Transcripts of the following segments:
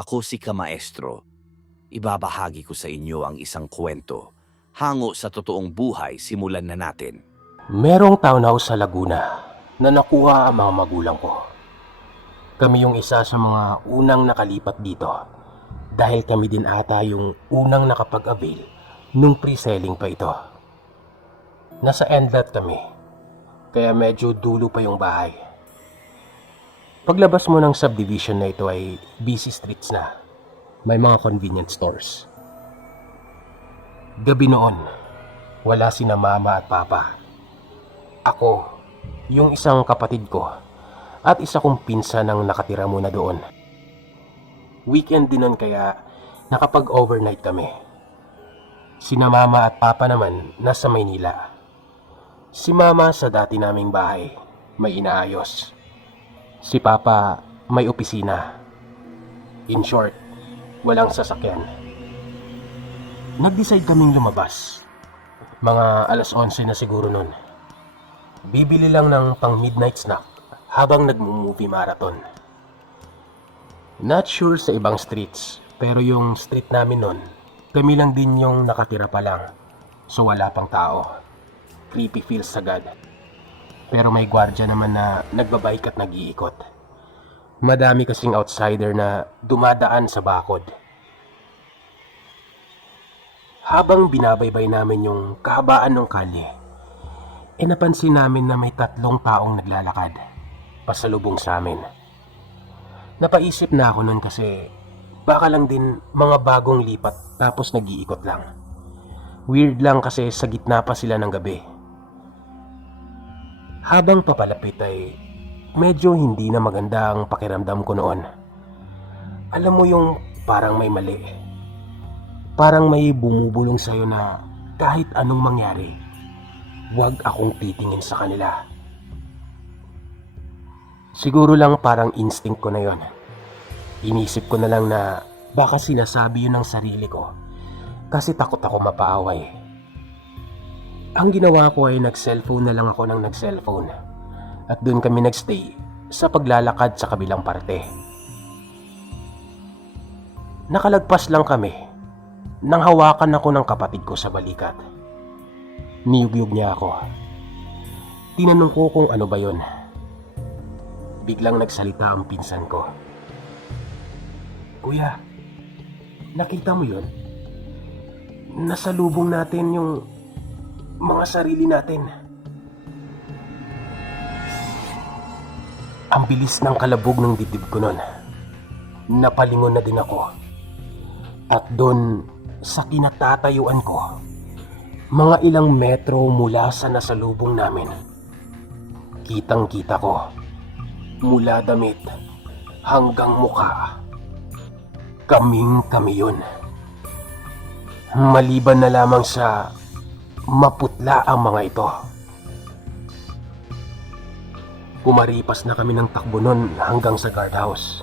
Ako si Kamaestro. Ibabahagi ko sa inyo ang isang kwento. Hango sa totoong buhay, simulan na natin. Merong townhouse sa Laguna na nakuha ang mga magulang ko. Kami yung isa sa mga unang nakalipat dito dahil kami din ata yung unang nakapag-avail nung pre-selling pa ito. Nasa endlot kami, kaya medyo dulo pa yung bahay. Paglabas mo ng subdivision na ito ay busy streets na. May mga convenience stores. Gabi noon, wala sina mama at papa. Ako, yung isang kapatid ko, at isa kong pinsan ang nakatira muna doon. Weekend din nun kaya nakapag-overnight kami. Sina mama at papa naman nasa Maynila. Si mama sa dati naming bahay, may inaayos. Si papa may opisina. In short, walang sasakyan. Nag-decide kaming lumabas. Mga alas 11 na siguro nun. Bibili lang ng pang midnight snack habang nagmo-movie marathon. Not sure sa ibang streets, pero yung street namin nun, kami lang din yung nakatira pa lang. So wala pang tao. Creepy feels agad. Pero may gwardiya naman na nagbabike at nag-iikot. Madami kasing outsider na dumadaan sa bakod. Habang binabaybay namin yung kahabaan ng kalye, napansin namin na may 3 taong naglalakad pasalubong sa amin. Napaisip na ako nun kasi baka lang din mga bagong lipat tapos nag-iikot lang. Weird lang kasi sa gitna pa sila ng gabi. Habang papalapit ay medyo hindi na maganda ang pakiramdam ko noon. Alam mo yung parang may mali. Parang may bumubulong sa'yo na kahit anong mangyari, huwag akong titingin sa kanila. Siguro lang parang instinct ko na yon. Inisip ko na lang na baka sinasabi yun ng sarili ko kasi takot ako mapaaway. Ang ginawa ko ay nag-cellphone na lang ako ng nag-cellphone at doon kami nagstay sa paglalakad sa kabilang parte. Nakalagpas lang kami nang hawakan ako ng kapatid ko sa balikat. Niyugyug niya ako. Tinanong ko kung ano ba yon. Biglang nagsalita ang pinsan ko. Kuya, nakita mo yon? Nasalubong natin yung mga sarili natin. Ang bilis ng kalabog ng dibdib ko nun. Napalingon na din ako. At doon sa kinatatayuan ko, mga ilang metro mula sa nasalubong namin, kitang-kita ko, mula damit hanggang muka, kaming-kami yun. Maliban na lamang sa maputla ang mga ito. Pumaripas na kami ng takbo nun hanggang sa guardhouse.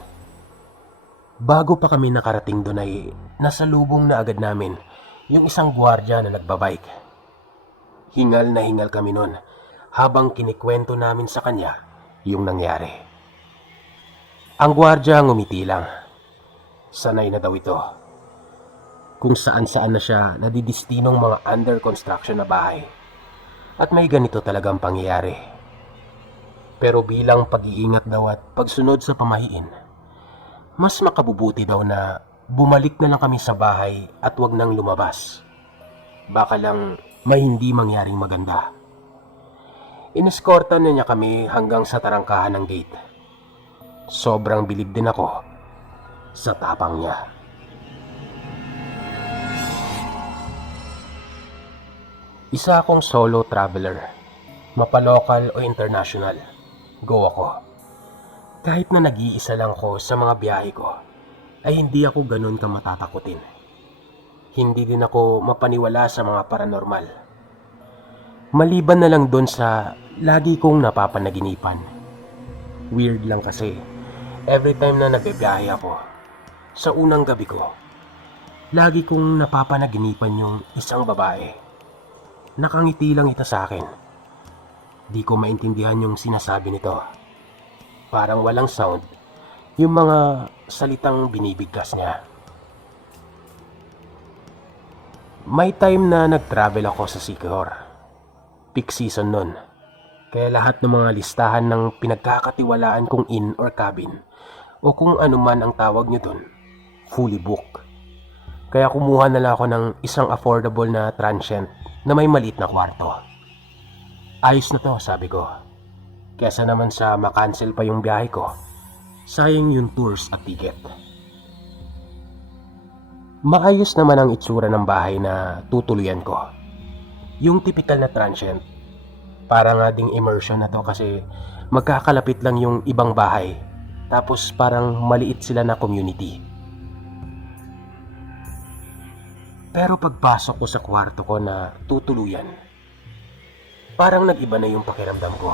Bago pa kami nakarating doon ay nasalubong na agad namin yung isang gwardiya na nagbabike. Hingal na hingal kami nun habang kinikwento namin sa kanya yung nangyari. Ang gwardiya ngumiti lang. Sanay na daw ito. Kung saan-saan na siya nadidistinong mga under construction na bahay. At may ganito talagang pangyayari. Pero bilang pag-iingat daw at pagsunod sa pamahiin, mas makabubuti daw na bumalik na lang kami sa bahay at wag nang lumabas. Baka lang may hindi mangyaring maganda. Ineskortan na niya kami hanggang sa tarangkahan ng gate. Sobrang bilib din ako sa tapang niya. Isa akong solo traveler, mapalokal o international. Go ako. Kahit na nag-iisa lang ko sa mga biyahe ko, ay hindi ako ganun ka matatakutin. Hindi din ako mapaniwala sa mga paranormal. Maliban na lang doon sa lagi kong napapanaginipan. Weird lang kasi, every time na nagbibiyahe ako, sa unang gabi ko, lagi kong napapanaginipan yung isang babae. Nakangiti lang ito sa akin. Di ko maintindihan yung sinasabi nito. Parang walang sound. Yung mga salitang binibigkas niya. May time na nag-travel ako sa Siquijor. Peak season nun. Kaya lahat ng mga listahan ng pinagkakatiwalaan kong inn or cabin o kung ano man ang tawag nyo dun, fully booked. Kaya kumuha na lang ako ng isang affordable na transient na may maliit na kwarto. Ayos na to, sabi ko. Kesa naman sa makancel pa yung biyahe ko, sayang yung tours at ticket. Maayos naman ang itsura ng bahay na tutuluyan ko. Yung typical na transient. Para nga ding immersion na to kasi magkakalapit lang yung ibang bahay. Tapos parang maliit sila na community. Pero pagpasok ko sa kwarto ko na tutuluyan, parang nag-iba na yung pakiramdam ko.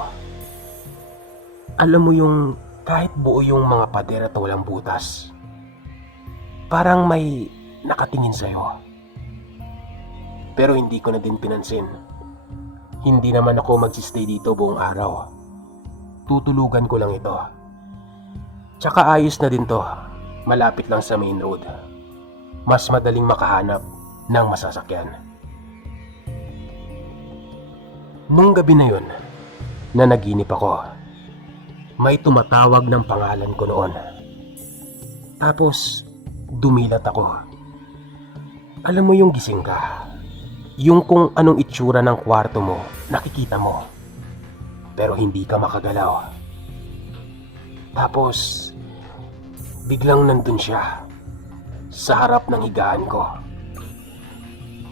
Alam mo yung kahit buo yung mga pader at walang butas, parang may nakatingin sa'yo. Pero hindi ko na din pinansin. Hindi naman ako magsistay dito buong araw. Tutulugan ko lang ito. Tsaka ayos na din to. Malapit lang sa main road. Mas madaling makahanap ng masasakyan. Nung gabi na yun, na naginip ako, may tumatawag ng pangalan ko noon. Tapos, dumilat ako. Alam mo yung gising ka. Yung kung anong itsura ng kwarto mo, nakikita mo. Pero hindi ka makagalaw. Tapos, biglang nandun siya. Sa harap ng higaan ko.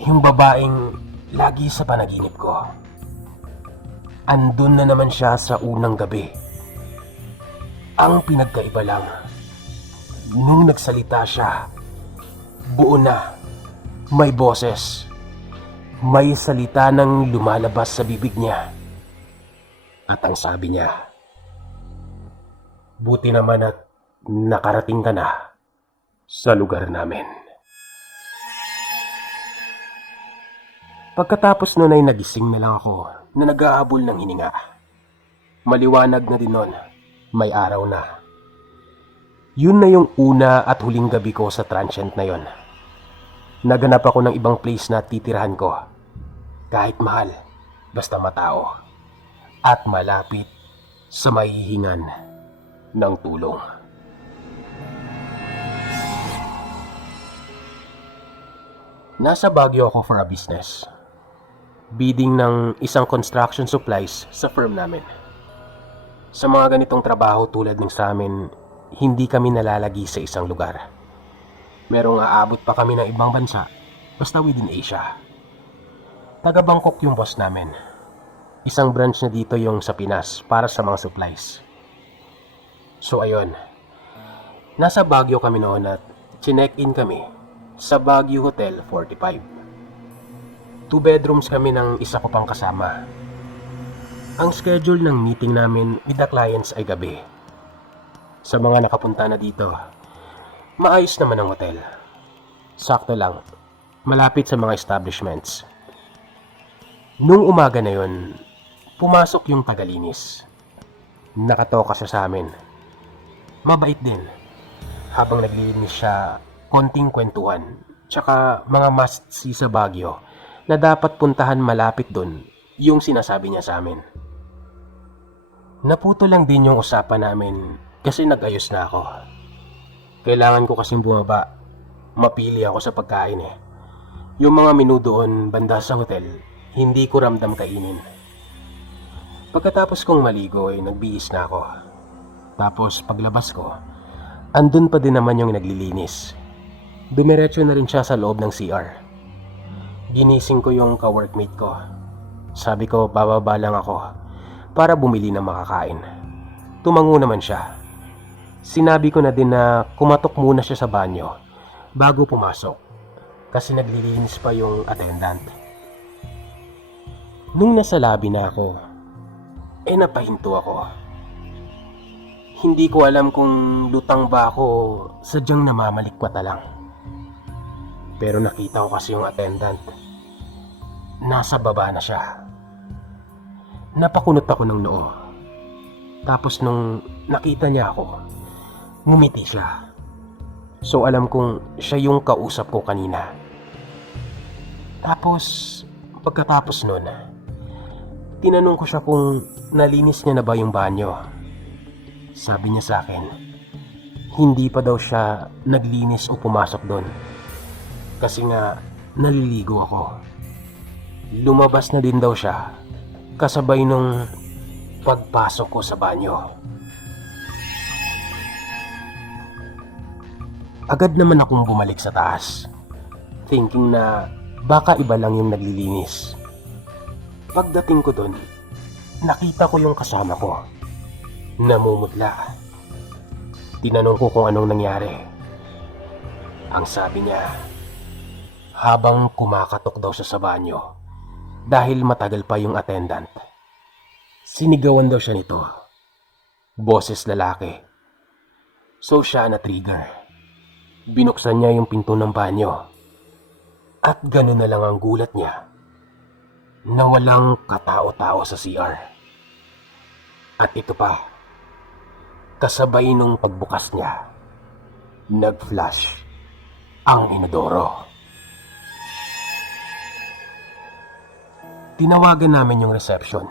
Yung babaeng lagi sa panaginip ko. Andun na naman siya sa unang gabi. Ang pinagkaiba lang, nung nagsalita siya, buo na, may boses. May salita nang lumalabas sa bibig niya. At ang sabi niya, buti naman at nakarating ka na sa lugar namin. Pagkatapos nun ay nagising na lang ako na nag-aabol ng hininga. Maliwanag na din nun, may araw na. Yun na yung una at huling gabi ko sa transient na yon. Naganap ako ng ibang place na titirahan ko. Kahit mahal, basta matao. At malapit sa mahihingan ng tulong. Nasa Baguio ako for a business. Bidding ng isang construction supplies sa firm namin. Sa mga ganitong trabaho tulad ng sa amin, hindi kami nalalagi sa isang lugar. Merong aabot pa kami ng ibang bansa, basta within Asia. Taga Bangkok yung boss namin. Isang branch na dito yung sa Pinas para sa mga supplies. So ayun, nasa Baguio kami noon at chinek-in kami sa Baguio Hotel 45. 2 bedrooms kami ng isa ko pang kasama. Ang schedule ng meeting namin with the clients ay gabi. Sa mga nakapunta na dito, maayos naman ang hotel. Sakto lang, malapit sa mga establishments. Nung umaga na yon, pumasok yung tagalinis. Nakatoka siya sa amin. Mabait din. Habang naglilinis siya, konting kwentuhan, tsaka mga must-see sa Baguio na dapat puntahan malapit dun, yung sinasabi niya sa amin. Naputo lang din yung usapan namin kasi nag-ayos na ako. Kailangan ko kasing bumaba. Mapili ako sa pagkain eh. Yung mga menu doon banda sa hotel, hindi ko ramdam kainin. Pagkatapos kong maligo ay nagbihis na ako. Tapos paglabas ko, andun pa din naman yung naglilinis. Dumiretso na rin siya sa loob ng CR. Ginising ko yung ka-workmate ko. Sabi ko bababa lang ako para bumili ng makakain. Tumango naman siya. Sinabi ko na din na kumatok muna siya sa banyo bago pumasok kasi naglilinis pa yung attendant. Nung nasa lobby na ako, napahinto ako. Hindi ko alam kung lutang ba ako sadyang namamalikwata lang. Pero nakita ko kasi yung attendant. Nasa baba na siya. Napakunot ako ng noo. Tapos nung nakita niya ako, ngumiti siya. So alam kong siya yung kausap ko kanina. Tapos, pagkatapos nun, tinanong ko siya kung nalinis niya na ba yung banyo. Sabi niya sa akin, hindi pa daw siya naglinis o pumasok doon. Kasi nga, naliligo ako. Lumabas na din daw siya, kasabay nung pagpasok ko sa banyo. Agad naman akong bumalik sa taas, thinking na baka iba lang yung naglilinis. Pagdating ko doon, nakita ko yung kasama ko, namumutla. Tinanong ko kung anong nangyari. Ang sabi niya, habang kumakatok daw siya sa banyo, dahil matagal pa yung attendant, sinigawan daw siya nito. Boses lalaki. So siya na-trigger. Binuksan niya yung pinto ng banyo. At gano'n na lang ang gulat niya na walang katao-tao sa CR. At ito pa, kasabay nung pagbukas niya, nag-flash ang inodoro. Tinawagan namin yung reception.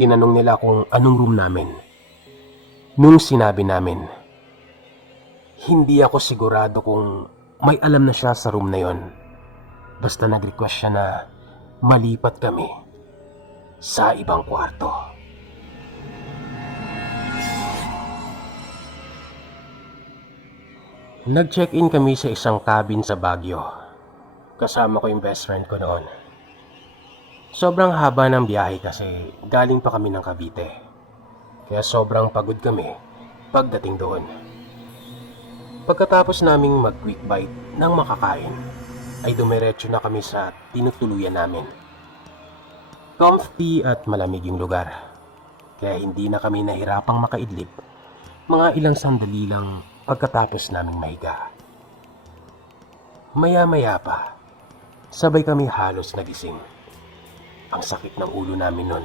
Tinanong nila kung anong room namin. Nung sinabi namin, hindi ako sigurado kung may alam na siya sa room na yon. Basta nag-request siya na malipat kami sa ibang kwarto. Nag-check-in kami sa isang cabin sa Baguio. Kasama ko yung best friend ko noon. Sobrang haba ng biyahe kasi galing pa kami ng Cavite. Kaya sobrang pagod kami pagdating doon. Pagkatapos naming mag-quick bite ng makakain, ay dumiretso na kami sa tinutuluyan namin. Comfy at malamig yung lugar, kaya hindi na kami nahirapang makaidlip. Mga ilang sandali lang pagkatapos naming mahiga. Maya-maya pa, sabay kami halos nagising. Ang sakit ng ulo namin nun.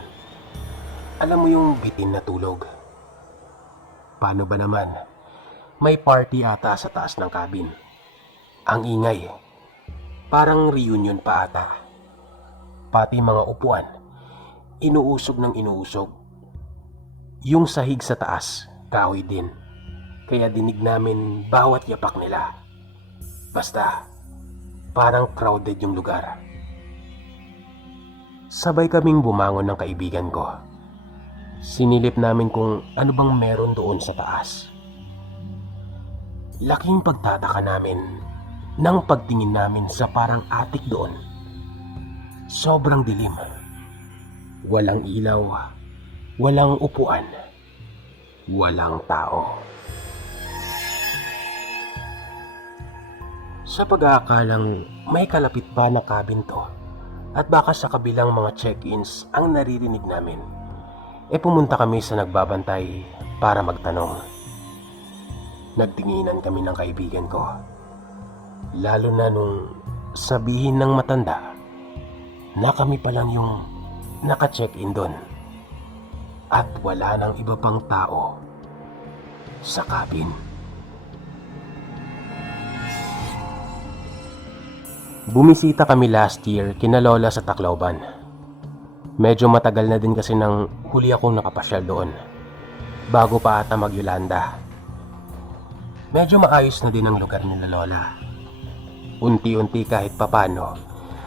Alam mo yung bitin na tulog? Paano ba naman? May party ata sa taas ng cabin. Ang ingay. Parang reunion pa ata. Pati mga upuan, inuusog ng inuusog. Yung sahig sa taas, kahoy din. Kaya dinig namin bawat yapak nila. Basta, parang crowded yung lugar. Sabay kaming bumangon ng kaibigan ko. Sinilip namin kung ano bang meron doon sa taas. Laking pagtataka namin nang pagtingin namin sa parang attic doon. Sobrang dilim. Walang ilaw, walang upuan, walang tao. Sa pag-aakalang may kalapit pa na cabin to at baka sa kabilang mga check-ins ang naririnig namin, pumunta kami sa nagbabantay para magtanong. Nagtinginan kami ng kaibigan ko. Lalo na nung sabihin ng matanda na kami pa lang yung naka-check-in doon. At wala nang iba pang tao sa cabin. Bumisita kami last year kina Lola sa Tacloban. Medyo matagal na din kasi nang huli akong nakapasyal doon. Bago pa ata mag-Yolanda. Medyo maayos na din ang lugar nila Lola. Unti-unti kahit papano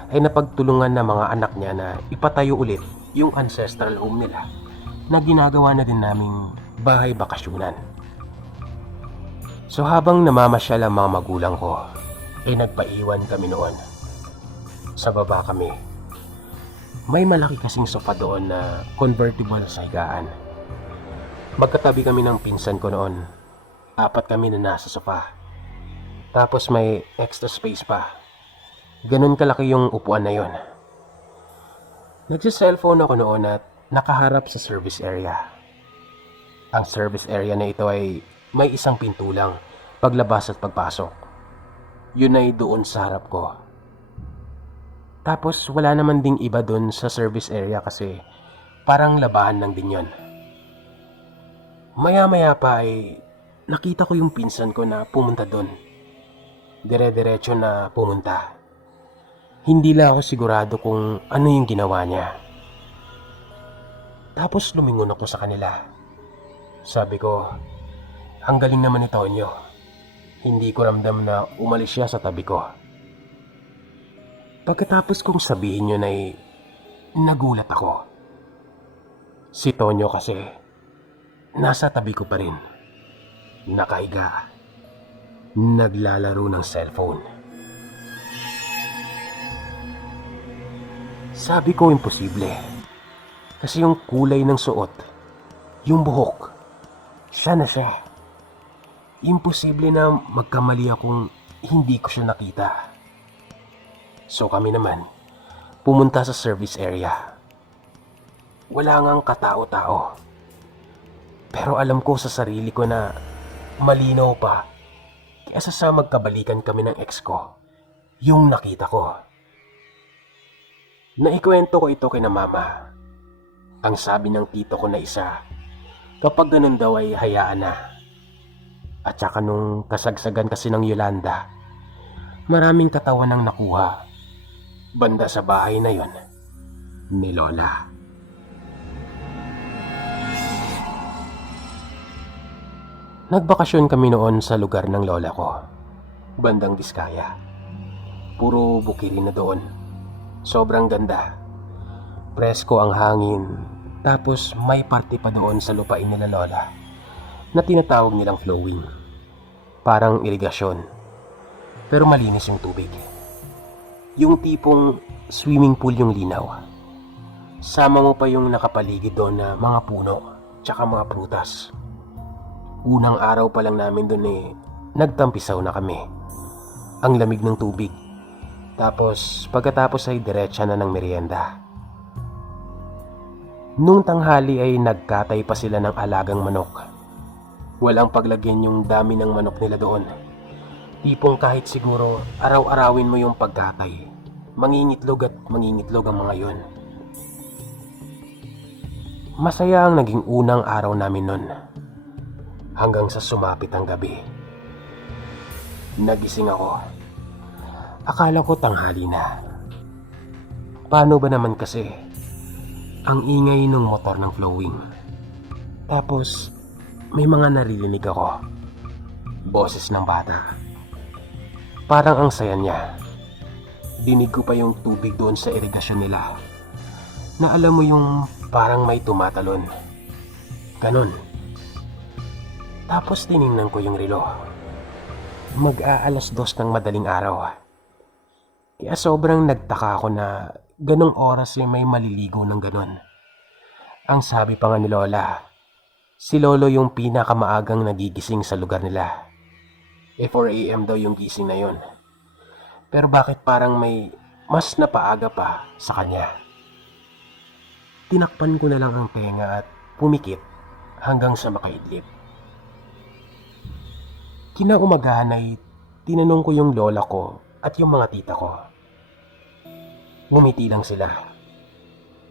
ay napagtulungan ng mga anak niya na ipatayo ulit yung ancestral home nila na ginagawa na din naming bahay bakasyunan. So habang namamasyal ang mga magulang ko, ay nagpaiwan kami noon. Sa baba kami. May malaki kasing sofa doon na convertible sa higaan. Magkatabi kami ng pinsan ko noon. 4 kami na nasa sofa. Tapos may extra space pa. Ganun kalaki yung upuan na yon. Nagsi-cellphone ako noon at nakaharap sa service area. Ang service area na ito ay may isang pinto lang paglabas at pagpasok. Yun ay doon sa harap ko. Tapos wala naman ding iba doon sa service area kasi parang labahan lang din yon. Maya-maya pa ay nakita ko yung pinsan ko na pumunta doon. Dire-diretso na pumunta. Hindi lang ako sigurado kung ano yung ginawa niya. Tapos lumingon ako sa kanila. Sabi ko, ang galing naman ni Tonyo. Hindi ko ramdam na umalis siya sa tabi ko. Pagkatapos kong sabihin yun ay nagulat ako. Si Tonyo kasi nasa tabi ko pa rin. Nakahiga. Naglalaro ng cellphone. Sabi ko imposible. Kasi yung kulay ng suot, yung buhok, siya na siya. Imposible na magkamali akong hindi ko siya nakita. So kami naman, pumunta sa service area. Wala ngang katao-tao. Pero alam ko sa sarili ko na malinaw pa kaysa sa magkabalikan kami ng ex ko, yung nakita ko. Naikwento ko ito kina mama. Ang sabi ng tito ko na isa, kapag ganun daw ay hayaan na. At saka nung kasagsagan kasi ng Yolanda, maraming katawan ang nakuha. Banda sa bahay na yon ni Lola. Nagbakasyon kami noon sa lugar ng lola ko, bandang Biskaya. Puro bukirin na doon. Sobrang ganda. Presko ang hangin. Tapos may parte pa doon sa lupain nila lola na tinatawag nilang flowing. Parang irigasyon. Pero malinis yung tubig. Yung tipong swimming pool yung linaw. Sama mo pa yung nakapaligid doon na mga puno tsaka mga prutas. Unang araw pa lang namin doon nagtampisaw na kami. Ang lamig ng tubig. Tapos pagkatapos ay diretsa na ng merienda. Nung tanghali ay nagkatay pa sila ng alagang manok. Walang paglagyan yung dami ng manok nila doon. Tipong kahit siguro araw-arawin mo yung pagkatay, mangingitlog at mangingitlog ang mga yon. Masaya ang naging unang araw namin nun. Hanggang sa sumapit ang gabi. Nagising ako. Akala ko tanghali na. Paano ba naman kasi? Ang ingay ng motor ng flowing. Tapos, may mga naririnig ako. Boses ng bata. Parang ang saya niya. Dinig ko pa yung tubig doon sa irigasyon nila. Na alam mo yung parang may tumatalon. Ganon. Tapos tiningnan ko yung relo. Mag-aalas 2 ng madaling araw. Kaya sobrang nagtaka ako na ganong oras may maliligo ng ganon. Ang sabi pa nga ni Lola, si Lolo yung pinakamaagang nagigising sa lugar nila. 4 AM daw yung gising na yon. Pero bakit parang may mas napaaga pa sa kanya? Tinakpan ko na lang ang tenga at pumikit hanggang sa makaidlip. Kinaumagahan ay tinanong ko yung lola ko at yung mga tita ko. Ngumiti lang sila.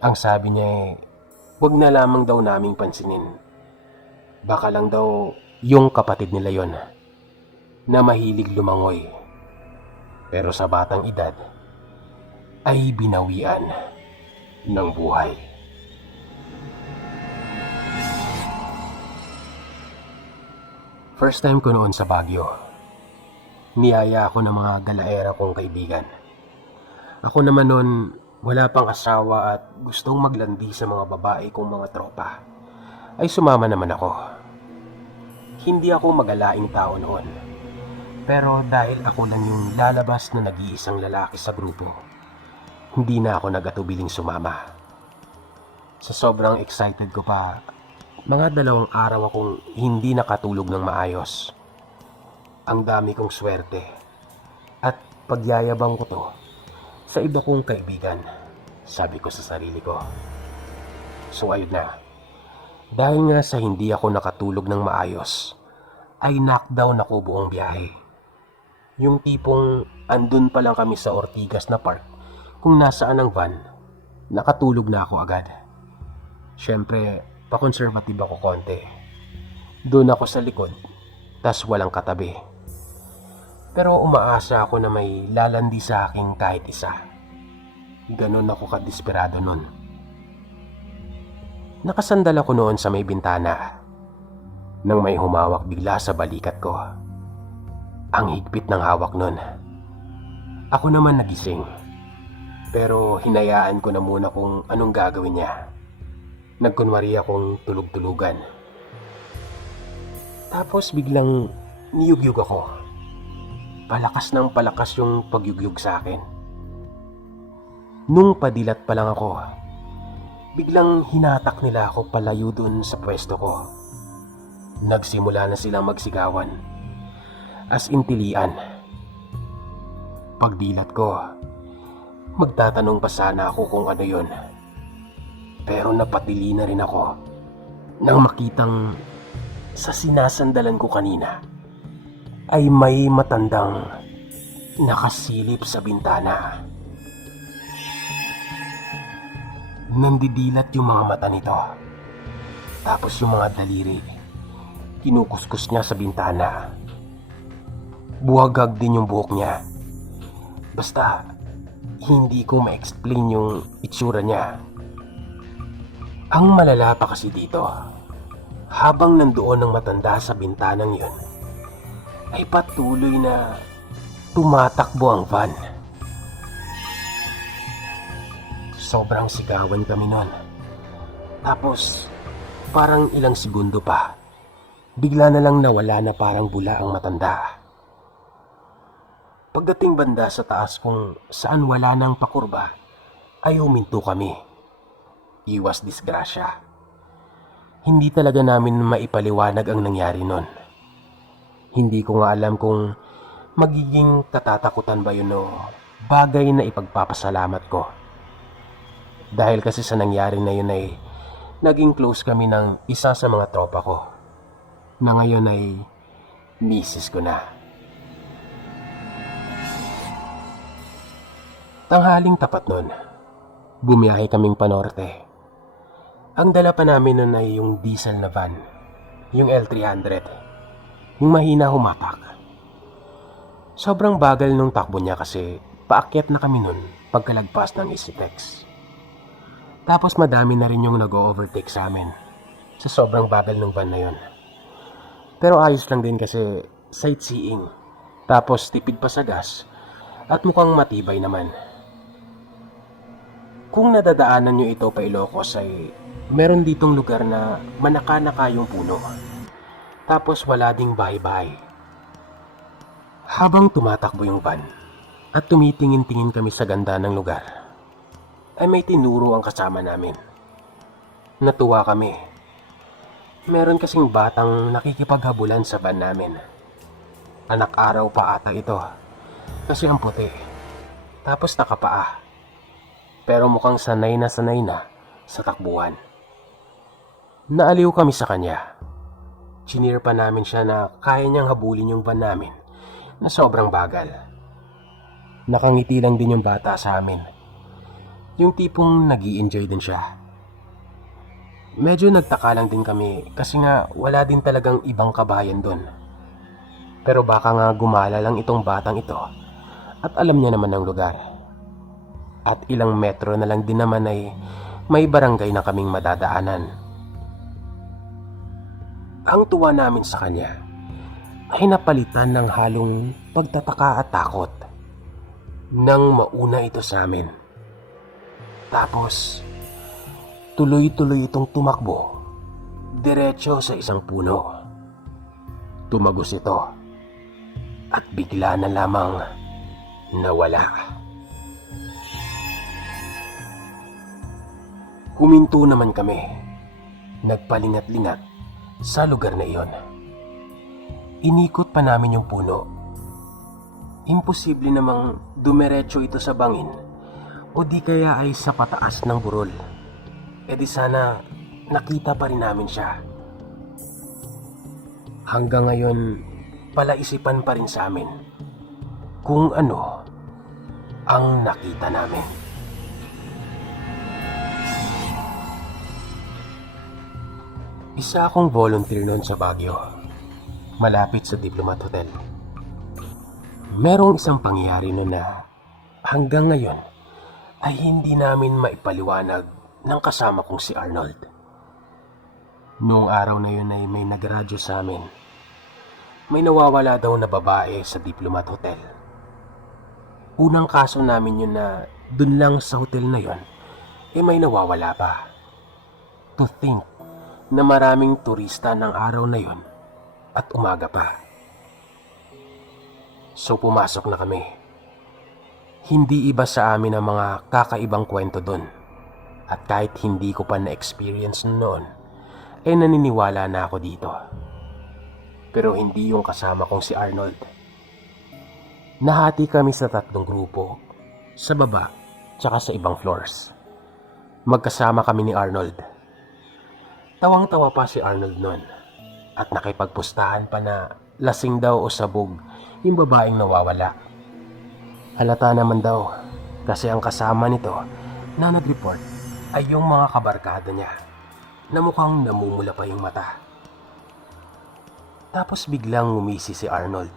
Ang sabi niya wag na lamang daw naming pansinin. Baka lang daw yung kapatid nila yon na mahilig lumangoy. Pero sa batang edad ay binawian ng buhay. First time ko noon sa Baguio. Niyaya ako ng mga galaera kong kaibigan. Ako naman noon, wala pang asawa at gustong maglandi sa mga babae kong mga tropa. Ay sumama naman ako. Hindi ako magalaing tao noon. Pero dahil ako lang yung lalabas na nag-iisang lalaki sa grupo, hindi na ako nag-atubiling sumama. Sa sobrang excited ko pa, mga 2 araw akong hindi nakatulog ng maayos. Ang dami kong swerte. At pagyayabang ko to sa iba kong kaibigan, sabi ko sa sarili ko. So ayun na. Dahil nga sa hindi ako nakatulog ng maayos, ay knockdown ako buong biyahe. Yung tipong andun pa lang kami sa Ortigas na park, kung nasaan ang van, nakatulog na ako agad. Siyempre, pa-conservative ako konti. Doon ako sa likod, tas walang katabi. Pero umaasa ako na may lalandi sa akin kahit isa. Ganon ako kadesperado nun. Nakasandal ako noon sa may bintana nang may humawak bigla sa balikat ko. Ang higpit ng hawak nun. Ako naman nagising. Pero hinayaan ko na muna kung anong gagawin niya. Nagkunwari akong tulog-tulugan. Tapos biglang niyugyug ako. Palakas ng palakas yung pagyugyug sa akin. Nung padilat pa lang ako, biglang hinatak nila ako palayo dun sa pwesto ko. Nagsimula na silang magsigawan. As in tilian. Pagdilat ko, magtatanong pa sana ako kung ano yun. Pero napatili na rin ako nang makitang sa sinasandalan ko kanina ay may matandang nakasilip sa bintana. Nandidilat yung mga mata nito. Tapos yung mga daliri, kinukuskus niya sa bintana. Buhagag din yung buhok niya. Basta, hindi ko ma-explain yung itsura niya. Ang malala pa kasi dito, habang nandoon ang matanda sa bintanang yun, ay patuloy na tumatakbo ang van. Sobrang sigawan kami nun. Tapos, parang ilang segundo pa, bigla na lang nawala na parang bula ang matanda. Pagdating banda sa taas kung saan wala nang pakurba, ay huminto kami. Iwas disgrasya. Hindi talaga namin maipaliwanag ang nangyari nun. Hindi ko nga alam kung magiging katatakutan ba yun o bagay na ipagpapasalamat ko. Dahil kasi sa nangyari na yun ay naging close kami ng isa sa mga tropa ko, na ngayon ay misis ko na. Tanghaling tapat nun, bumiyahe kaming panorte. Ang dala pa namin nun ay yung diesel na van, yung L300, yung mahina humatak. Sobrang bagal nung takbo niya kasi paakyat na kami nun pagkalagpas ng Isitex. Tapos madami na rin yung nag-overtake sa amin sa sobrang bagal ng van na yun. Pero ayos lang din kasi sightseeing, tapos tipid pa sa gas at mukhang matibay naman. Kung nadadaanan nyo ito pa Ilocos ay meron ditong lugar na manaka-naka yung puno. Tapos wala ding bahay-bahay. Habang tumatakbo yung van at tumitingin-tingin kami sa ganda ng lugar, ay may tinuro ang kasama namin. Natuwa kami. Meron kasing batang nakikipaghabulan sa van namin. Anak araw pa ata ito kasi ang puti. Tapos nakapaa. Pero mukhang sanay na sa takbuhan. Naaliw kami sa kanya. Chineer pa namin siya na kaya niyang habulin yung van namin na sobrang bagal. Nakangiti lang din yung bata sa amin. Yung tipong nag-i-enjoy din siya. Medyo nagtaka lang din kami kasi nga wala din talagang ibang kabayan doon. Pero baka nga gumala lang itong batang ito at alam niya naman ang lugar. At ilang metro na lang din naman ay may barangay na kaming madadaanan. Ang tuwa namin sa kanya ay napalitan ng halong pagtataka at takot nang mauna ito sa amin. Tapos, tuloy-tuloy itong tumakbo diretso sa isang puno. Tumagos ito at bigla na lamang nawala. Huminto naman kami, nagpalingat-lingat sa lugar na iyon. Inikot pa namin yung puno. Imposible namang dumiretso ito sa bangin o di kaya ay sa pataas ng burol. E di sana nakita pa rin namin siya. Hanggang ngayon, palaisipan pa rin sa amin kung ano ang nakita namin. Isa akong volunteer noon sa Baguio. malapit sa Diplomat Hotel. Merong isang pangyayari noon na hanggang ngayon ay hindi namin maipaliwanag ng kasama kong si Arnold. Noong araw na yun ay may nagradyo sa amin. May nawawala daw na babae sa Diplomat Hotel. Unang kaso namin yun na dun lang sa hotel na yun, may nawawala pa. To think na maraming turista ng araw na yun at umaga pa. So pumasok na kami. Hindi iba sa amin ang mga kakaibang kwento dun. At kahit hindi ko pa na-experience noon, naniniwala na ako dito. Pero hindi yung kasama kong si Arnold. Nahati kami sa 3 grupo, sa baba, tsaka sa ibang floors. Magkasama kami ni Arnold. Tawang-tawa pa si Arnold noon at nakipagpustahan pa na lasing daw o sabog yung babaeng nawawala. Halata naman daw kasi ang kasama nito na nag-report ay yung mga kabarkada niya na mukhang namumula pa yung mata. Tapos biglang ngumisi si Arnold.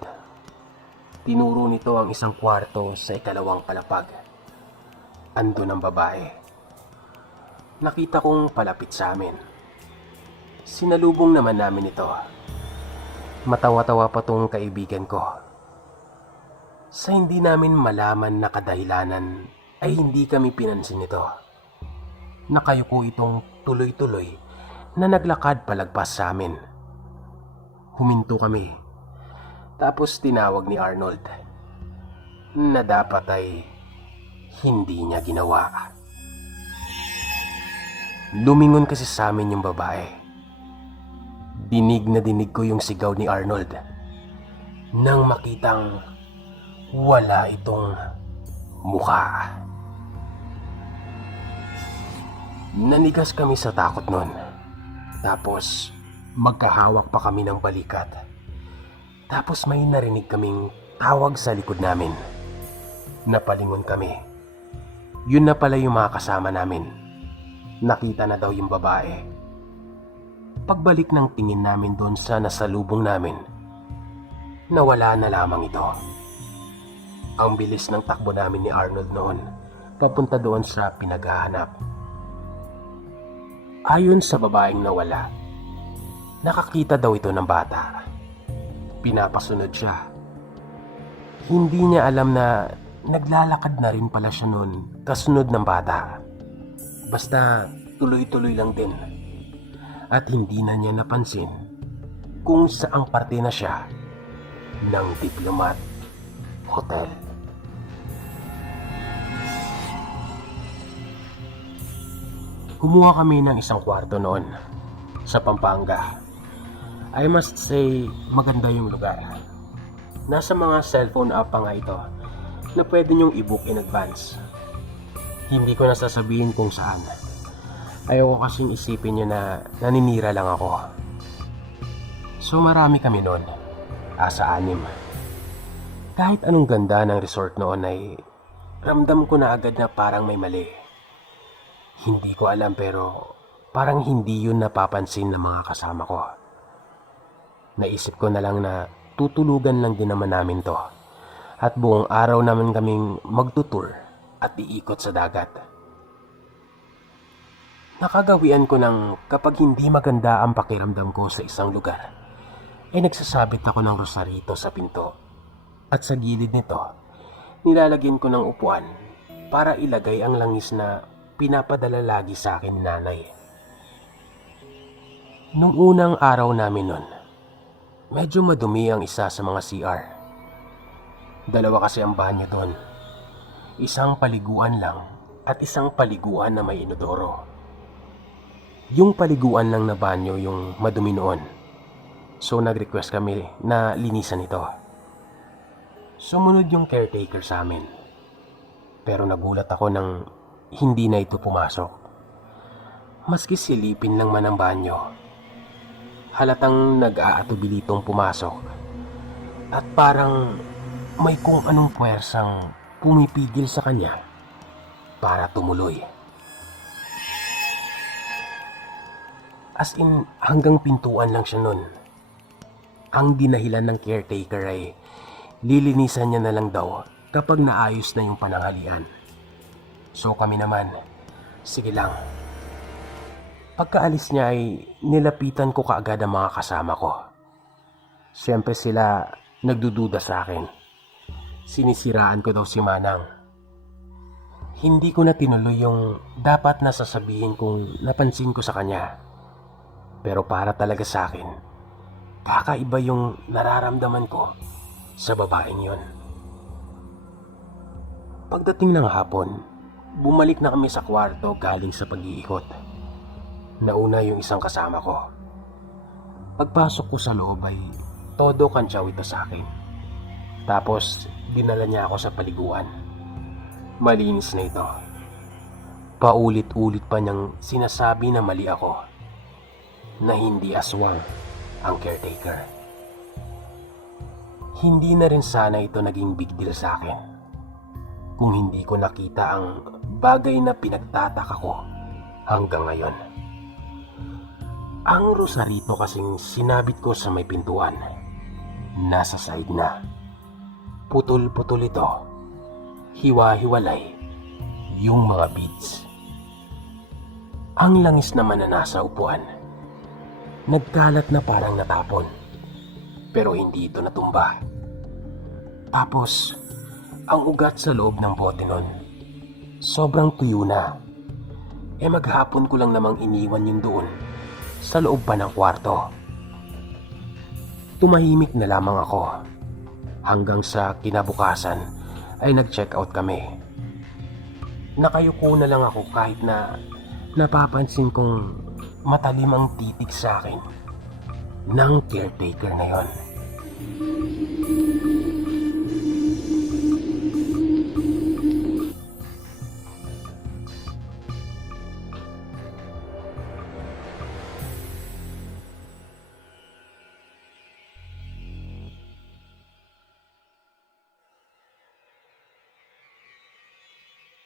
Tinuro nito ang isang kwarto sa ikalawang palapag. Andun ang babae. Nakita kong palapit sa amin. Sinalubong naman namin ito. Matawa-tawa pa tong kaibigan ko. Sa hindi namin malaman na kadahilanan ay hindi kami pinansin nito. Nakayuko itong tuloy-tuloy na naglakad palagpas sa amin. Huminto kami. Tapos tinawag ni Arnold na dapat ay hindi niya ginawa. Lumingon kasi sa amin yung babae. Dinig na dinig ko yung sigaw ni Arnold nang makitang wala itong mukha. Nanigas kami sa takot nun. Tapos magkahawak pa kami ng balikat. Tapos may narinig kaming tawag sa likod namin. Napalingon kami. Yun na pala yung mga kasama namin. Nakita na daw yung babae. Pagbalik ng tingin namin doon sa nasalubong namin, nawala na lamang ito. Ang bilis ng takbo namin ni Arnold noon, papunta doon sa pinaghahanap. Ayon sa babaeng nawala, nakakita daw ito ng bata. Pinapasunod siya. Hindi niya alam na naglalakad na rin pala siya noon kasunod ng bata. Basta tuloy-tuloy lang din. At hindi na niya napansin kung saang parte na siya ng Diplomat Hotel. Kumuha kami ng isang kwarto noon sa Pampanga. I must say, maganda yung lugar. Nasa mga cellphone app pa nga ito na pwede nyong i-book in advance. Hindi ko na sasabihin kung saan. Ayoko kasing isipin nyo na naninira lang ako. So marami kami noon. Asa 6. Kahit anong ganda ng resort noon ay ramdam ko na agad na parang may mali. Hindi ko alam pero parang hindi yun napapansin ng mga kasama ko. Naisip ko na lang na tutulugan lang din naman namin to. At buong araw naman kaming magtutour at iikot sa dagat. Nakagawian ko ng kapag hindi maganda ang pakiramdam ko sa isang lugar, ay nagsasabit ako ng rosarito sa pinto. At sa gilid nito, nilalagyan ko ng upuan para ilagay ang langis na pinapadala lagi sa akin ni nanay. Nung unang araw namin nun, medyo madumi ang isa sa mga CR. 2 kasi ang banyo doon. Isang paliguan lang at isang paliguan na may inodoro. Yung paliguan lang na banyo yung madumi noon. So nag-request kami na linisan ito. Sumunod yung caretaker sa amin. Pero nagulat ako nang hindi na ito pumasok. Maski silipin lang man ang banyo, halatang nag-aatubilitong pumasok. At parang may kung anong puwersang pumipigil sa kanya para tumuloy. As in, hanggang pintuan lang siya nun. Ang dinahilan ng caretaker ay lilinisan niya na lang daw kapag naayos na yung pananghalian. So kami naman, sige lang. Pagkaalis niya ay nilapitan ko kaagad ang mga kasama ko. Siyempre sila nagdududa sa akin. Sinisiraan ko daw si Manang. Hindi ko na tinuloy yung dapat na sasabihin kung napansin ko sa kanya. Pero para talaga sa akin, kakaiba yung nararamdaman ko sa babaeng yon. Pagdating ng hapon, bumalik na kami sa kwarto galing sa pag-iikot. Nauna yung isang kasama ko. Pagpasok ko sa loob ay todo kantsaw ito sa akin. Tapos dinala niya ako sa paliguan. Malinis na ito. Paulit-ulit pa niyang sinasabi na mali ako, na hindi aswang ang caretaker. Hindi na rin sana ito naging big deal sa akin kung hindi ko nakita ang bagay na pinagtataka ko hanggang ngayon. Ang rosarito kasing sinabit ko sa may pintuan, nasa side na. Putol-putol ito. Hiwa-hiwalay yung mga beads. Ang langis naman na nasa upuan, nagkalat na parang natapon. Pero hindi ito natumba. Tapos, ang ugat sa loob ng bote nun, sobrang tuyo na. Maghapon ko lang namang iniwan yun doon sa loob pa ng kwarto. Tumahimik na lamang ako hanggang sa kinabukasan ay nag-check out kami. Nakayuko na lang ako kahit na napapansin kong matalim ang titig sa akin ng caretaker na yon.